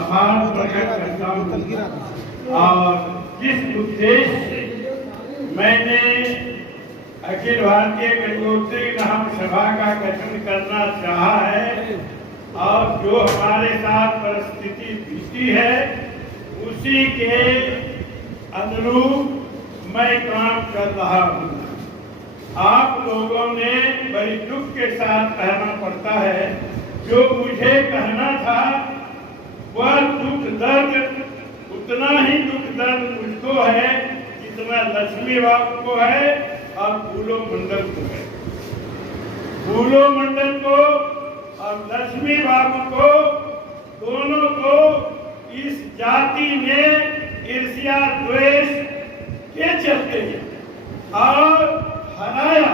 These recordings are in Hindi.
आभार प्रकट करता हूँ और जिस उद्देश्य से मैंने अखिल भारतीय गंगोत्री महासभा का गठन करना चाहा है और जो हमारे साथ परिस्थिति बीती है उसी के अनुरूप मैं काम कर रहा हूँ। आप लोगों ने बड़ी दुख के साथ कहना पड़ता है, जो मुझे कहना था वह दुख दर्द उतना ही दुख दर्द मुझको है जितना लक्ष्मी बाबू को है और फूलो मंडल को है। फूलो मंडल को और लक्ष्मी बाबू को दोनों को इस जाति ने ईर्ष्या द्वेष के चलते और हराया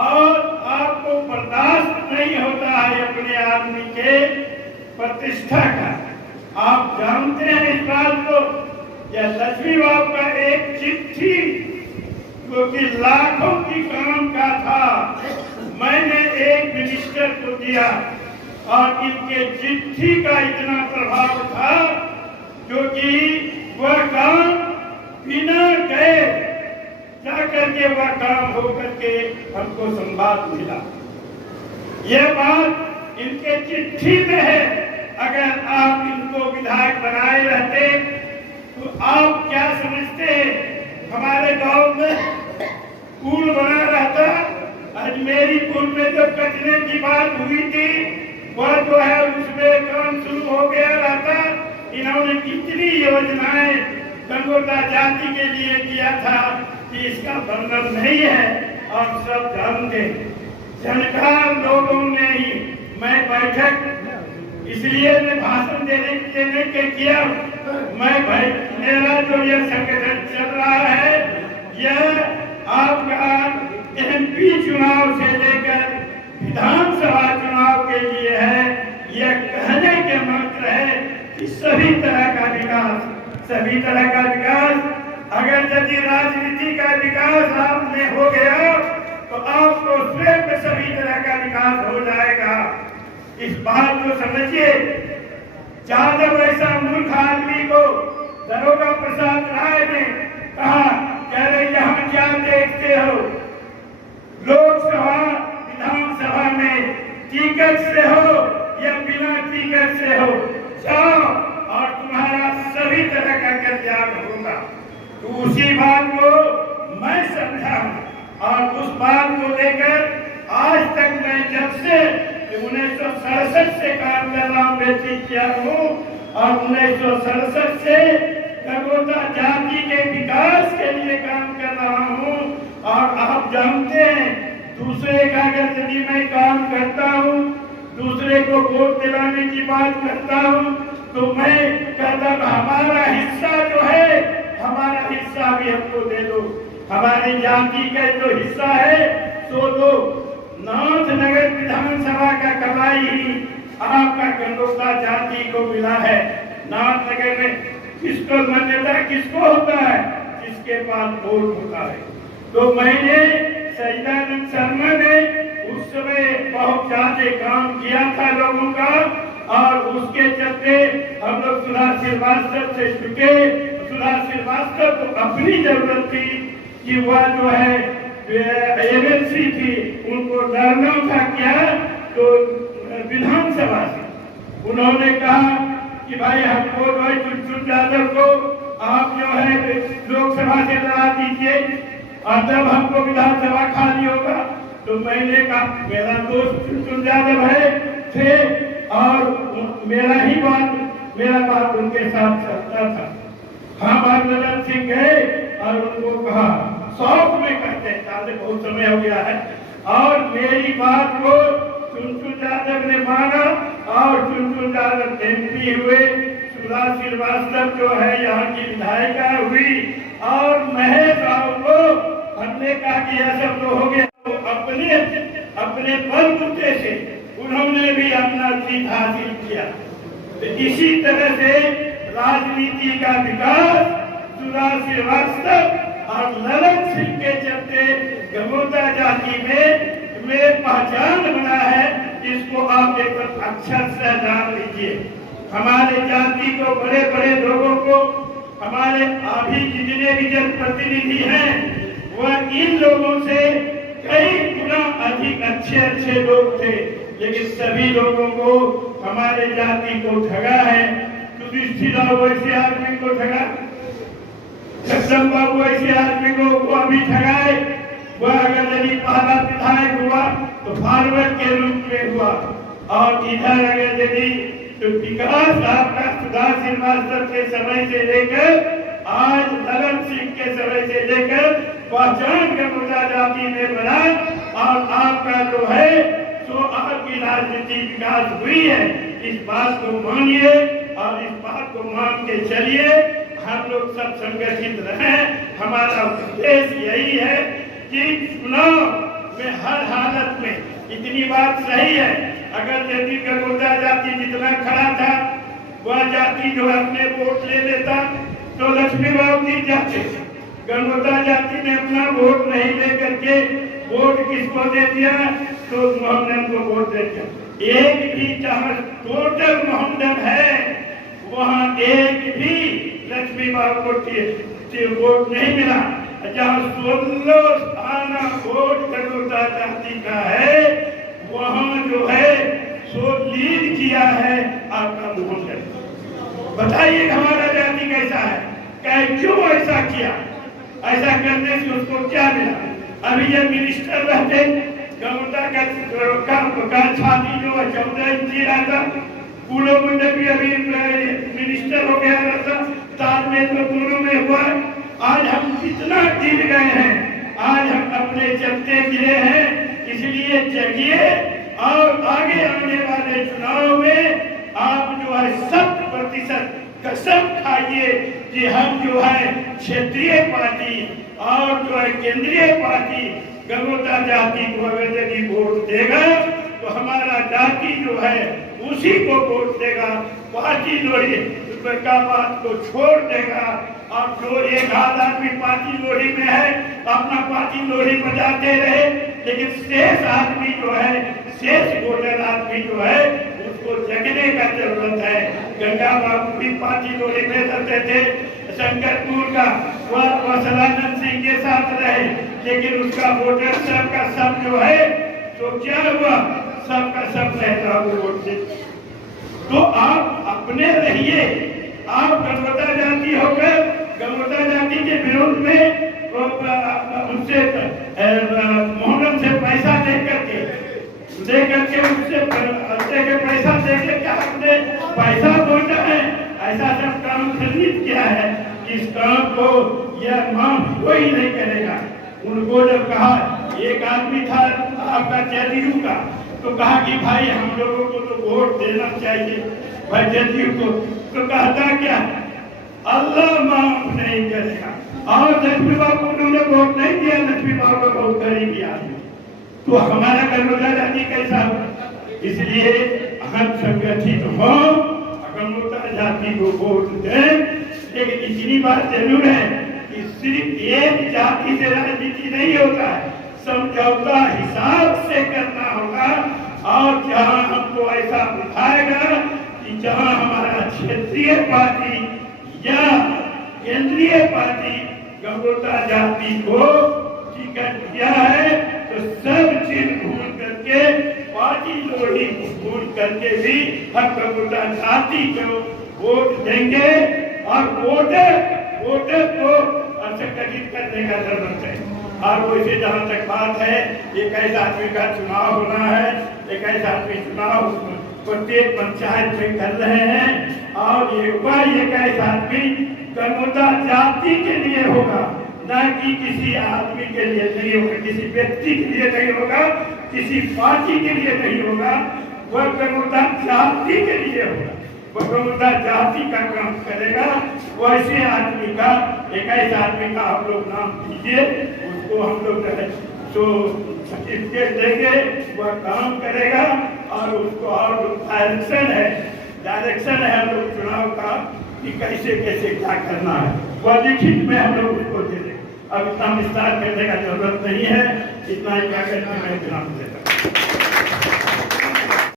और आपको बर्दाश्त नहीं होता है अपने आदमी के प्रतिष्ठा का। आप जानते हैं इस बात को। यह लक्ष्मी बाबू का एक चिट्ठी जो कि लाखों की काम का था, मैंने एक मिनिस्टर को दिया और इनके चिट्ठी का इतना प्रभाव था जो कि वह काम बिना गए जाकर के वह काम हो करके हमको संवाद मिला। यह बात इनके चिट्ठी में है। अगर आप इनको विधायक बनाए रहते तो आप क्या समझते हैं हमारे गांव में पुल बना रहता। अजमेरी पुल में जब कटने की बात हुई थी वह जो है उसमें काम शुरू हो गया रहता। इन्होंने कितनी योजनाएं गंगोटा जाति के लिए किया था कि इसका वर्णन नहीं है और सब जानते। जानकार लोगों ने ही मैं बैठक इसलिए मैं भाषण देने के किया। मैं भाई मेरा जो यह संगठन चल रहा है यह आपका एमपी चुनाव से लेकर विधानसभा चुनाव के लिए है। यह कहने के मंत्र है कि सभी तरह का विकास अगर यदि राजनीति का विकास आप में हो गया तो आपको स्वयं में सभी तरह का विकास हो जाएगा। इस बात को समझिए। यादव ऐसा मूर्ख आदमी को दरोगा प्रसाद राय ने कहा, कह रहे यहाँ क्या देखते हो, लोकसभा विधानसभा में टिकट से हो या बिना टिकट से हो, जाओ और तुम्हारा सभी तरह का कल्याण होगा। तो उसी बात को मैं समझा और उस बात को लेकर आज तक मैं जब से 1967 से काम कर रहा हूँ, व्यतीत किया हूँ और 1967 से गंगोटा जाति के विकास के लिए काम कर रहा हूँ। और आप जानते हैं दूसरे का अगर यदि मैं काम करता हूँ, दूसरे को वोट दिलाने की बात करता हूँ तो मैं कहता हमारा हिस्सा जो है, हमारा हिस्सा भी हमको दे दो। हमारी जाति का जो हिस्सा है तो दो। नाथनगर विधानसभा का कलाई ही आपका गंगोटा जाति को मिला है। नाथनगर में किसको मान्यता किसको होता है, जिसके पास वोट होता है। तो मैंने सैदानंद शर्मा ने उस समय बहुत ज्यादा काम किया था लोगों का और उसके चलते हम लोग सुधा श्रीवास्तव से छुटे। सुधा श्रीवास्तव को अपनी जरूरत थी कि वह जो है एमएलसी थी, उनको डरना था क्या तो विधानसभा से उन्होंने कहा कि भाई हमको जो है चुनचुन यादव को आप जो है लोकसभा से लड़ा दीजिए और जब हमको विधानसभा खाली होगा। तो मैंने कहा मेरा दोस्त चुनचुन यादव है थे और मेरा बात उनके साथ चलता था। हाँ बाबूलाल सिंह गए और उनको कहा शौक में कहते हैं, बहुत समय हो गया है और मेरी बात को चुनचुन यादव ने माना और चुनचुन यादव एमपी हुए। सुधा श्रीवास्तव जो है यहाँ की विधायिका हुई और महेश राव को हमने कहा कि यह सब तो हो गया। तो अपने बलबूते से उन्होंने भी अपना जीत हासिल किया। तो इसी तरह से राजनीति का विकास सुधा श्रीवास्तव और ललन सिंह के चलते गंगोटा जाति में पहचान बना है। इसको आप एक अक्षर से जान लीजिए। हमारे जाति को, बड़े बड़े लोगों को, हमारे अभी जितने भी जनप्रतिनिधि हैं वह इन लोगों से कई गुना अधिक अच्छे अच्छे लोग थे, लेकिन सभी लोगों को हमारे जाति को ठगा है। युधिष्ठिर ऐसे आदमी को ठगा, जगदम बाबू ऐसे आदमी को वो अभी ठगाए। वह अगर यदि पहला विधायक हुआ तो फॉरवर्ड के रूप में हुआ, और इधर अगर यदि तो विकास आपका सुधा श्रीवास्तव के समय से लेकर आज ललन सिंह के समय से लेकर पहचान गंगोत्रा जाति में बना, और आपका जो है तो आपकी राजनीति विकास हुई है। इस बात को मानिए और इस बात को मान के चलिए। हम लोग सब संगठित रहें। हमारा उद्देश्य यही है कि चुनाव में हर हालत में, इतनी बात सही है, अगर यदि गंगोत्रा जाति जितना खड़ा था वह जाति जो अपने वोट ले लेता तो लक्ष्मी बाबू जीत जाते। गंगोत्रा जाति ने अपना वोट नहीं दे करके वोट किसको दे दिया तो मोहम्मदन को वोट दे दिया। एक भी जहाँ टोटल मोहम्मदन है वहाँ एक भी लक्ष्मी बाबू को वोट नहीं मिला। जहाँ 16 आना वोट गंगोत्रा जाति का है वहाँ जो है सो लीड किया है आपका मोहम्मदन। बताइए हमारा जाति कैसा है, क्यों ऐसा किया, ऐसा करने से उसको क्या मिला। अभी ये मिनिस्टर रहते गंगोत्रा का छाती जो 14 इंची रहा था, कूलो मुंडे भी अभी मिनिस्टर हो गया था, तालमेल तो दोनों में हुआ। आज हम कितना गिर गए हैं, आज हम अपने चलते गिरे हैं। इसलिए जगिए और आगे आने वाले चुनाव में आप जो है 100% कसम खाइए कि हम जो है क्षेत्रीय पार्टी और जो है केंद्रीय पार्टी गंगोत्रा जाति को अगर यदि वोट देगा तो हमारा जाति जो है उसी को वोट देगा। पार्टी लोही का बात को छोड़ देगा। अब जो एक आध आदमी पार्टी लोही में है अपना पार्टी लोही बजाते रहे, लेकिन शेष आदमी जो है, शेष वोटर आदमी जो है उसको जगने का जरूरत है। गंगा बाबू भी पार्टी लोही में रहते थे, शंकरपुर का वह सदानंद सिंह के साथ रहे, लेकिन उसका वोटर सब का सब जो है तो क्या हुआ, सबका सब रहता वोट से। तो आप अपने रहिए, आप गंगोत्रा जाति होकर गंगोत्रा जाति के विरोध में उनसे मोहम्मदन से पैसा दे करके उससे पैसा दे के आपने पैसा बांटा है, ऐसा सब काम खरीद किया है। इस काम को यह माफ कोई नहीं करेगा। उनको जब कहा, एक आदमी था आपका जदयू का, तो कहा कि भाई हम लोगों को तो वोट देना चाहिए भाई जदयू को, तो कहता क्या, अल्लाह माफ नहीं करेगा। और लक्ष्मी बाबू उन्होंने वोट नहीं दिया, लक्ष्मी बाबू का बहुत करीबी आदमी, तो हमारा गंगोत्रा जाति कैसा हो। इसलिए हम संगठित हो, गंगोत्रा जाति को वोट दें। लेकिन इतनी बात जरूर है कि सिर्फ एक जाति से राजनीति नहीं होता है, समझौता हिसाब से करना होगा। और जहां हमको ऐसा उठाएगा कि जहां हमारा क्षेत्रीय पार्टी या केंद्रीय पार्टी गंगोत्रा जाति को टिकट दिया है तो सब चीज भूल करके, पार्टी लोही को भूल करके भी हम गंगोत्रा जाति को वोट देंगे। और वोटर को संगठित करने का जरूरत है। और वैसे जहाँ तक बात है, एक ऐसा आदमी का चुनाव होना है, एक ऐसा आदमी चुनाव प्रत्येक पंचायत में कर रहे हैं, और एक ऐसा आदमी गंगोत्रा जाति के लिए होगा, न कि किसी आदमी के लिए नहीं होगा, किसी व्यक्ति के लिए नहीं होगा, किसी पार्टी के लिए नहीं होगा, वह गंगोत्रा जाति के लिए होगा। वह गंगोत्रा जाति का काम करेगा। वैसे आदमी का, एक ऐसा आदमी का आप लोग नाम दीजिए, उसको हम लोग तो सर्टिफिकेट देंगे, वह काम करेगा। और उसको और डायरेक्शन है हम लोग चुनाव का कि कैसे कैसे क्या करना है, वह लिखित में हम लोग उसको दे दें। अब इतना विस्तार करने का जरूरत नहीं है, इतना ही क्या करके मैं विराम देता हूं।